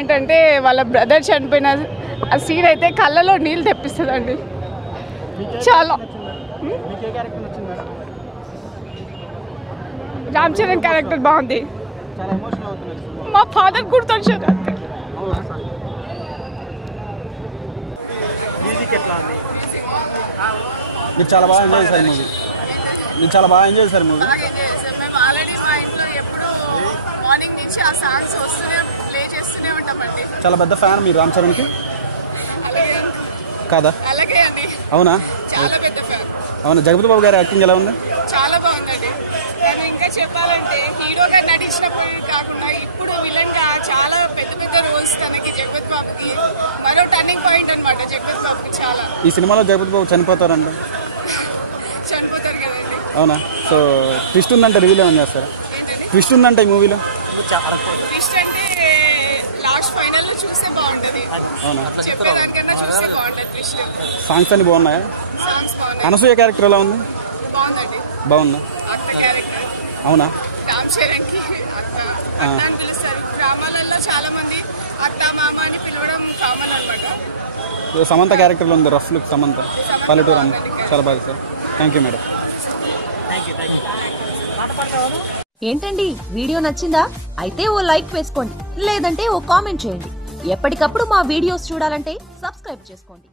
ఏంటంటే వాళ్ళ బ్రదర్ చనిపోయిన ఆ సీన్ అయితే కళ్ళలో నీళ్ళు తెప్పిస్తుందండి చాలా. రామ్ చరణ్ క్యారెక్టర్ బాగుంది. మా ఫాదర్ గుర్తొచ్చారు అంతే. మీరు చాలా బాగా ఎంజాయ్ చేశారు మూవీ. మీరు చాలా బాగా ఎంజాయ్ చేశారు మూవీ. మేము ఆల్రెడీ మా ఇంట్లో ఎప్పుడు మార్నింగ్ నుంచి ఆ సాంగ్స్ ప్లే చేస్తూనే ఉంటామండి. చాలా పెద్ద ఫ్యాన్ మీరు రామ్ చరణ్కి కాదా? అలాగే అండి. అవునా? చాలా పెద్ద ఫ్యాన్. అవునా? జగపతి బాబు గారి యాక్టింగ్ ఎలా ఉంది? చాలా బాగుందండి. నేను ఇంకా చెప్పాలంటే హీరోగా నటించినప్పుడు కాకుండా ఇప్పుడు విలన్ గా చాలా పెద్ద పెద్ద రోల్స్ తనకి జగపతి బాబుకి మరో టర్నింగ్ పాయింట్ అనమాట. జగపతి బాబుకి చాలా. ఈ సినిమాలో జగపతి బాబు చనిపోతారంట. చనిపోతారు కదండి. అవునా? సో ట్విస్ట్ ఉందంటే రివీల్ ఏమని చేస్తారా? ట్విస్ట్ ఉందంటే ఈ మూవీలో ట్విస్ట్ అంటే లాస్ట్ ఫైనల్ లో చూస్తే బాగుంటది. అవునా? చెప్పేదానికన్నా చూస్తే బాగుంటది ట్విస్ట్. సాంగ్స్ అన్ని బాగున్నాయా? సాంగ్స్ బాగున్నాయి. అనసూయ క్యారెక్టర్ ఎలా ఉంది? బాగుందండి. బాగుందా? అత్త క్యారెక్టర్. అవునా? రామ్ చరణ్ కి అత్త అని పిలుస్తారు. గ్రామాలలో చాలా మంది అత్త మామ అని పిలవడం కామన్ అనమాట. సమంత క్యారెక్టర్లో ఉంది రఫ్ లుక్. సమంత పల్లెటూరు అమ్మ చాలా బాగా సార్. Thank you madam. ఏంటండి వీడియో నచ్చిందా? అయితే ఓ లైక్ వేసుకోండి, లేదంటే ఓ కామెంట్ చేయండి. ఎప్పటికప్పుడు మా వీడియోస్ చూడాలంటే సబ్స్క్రైబ్ చేసుకోండి.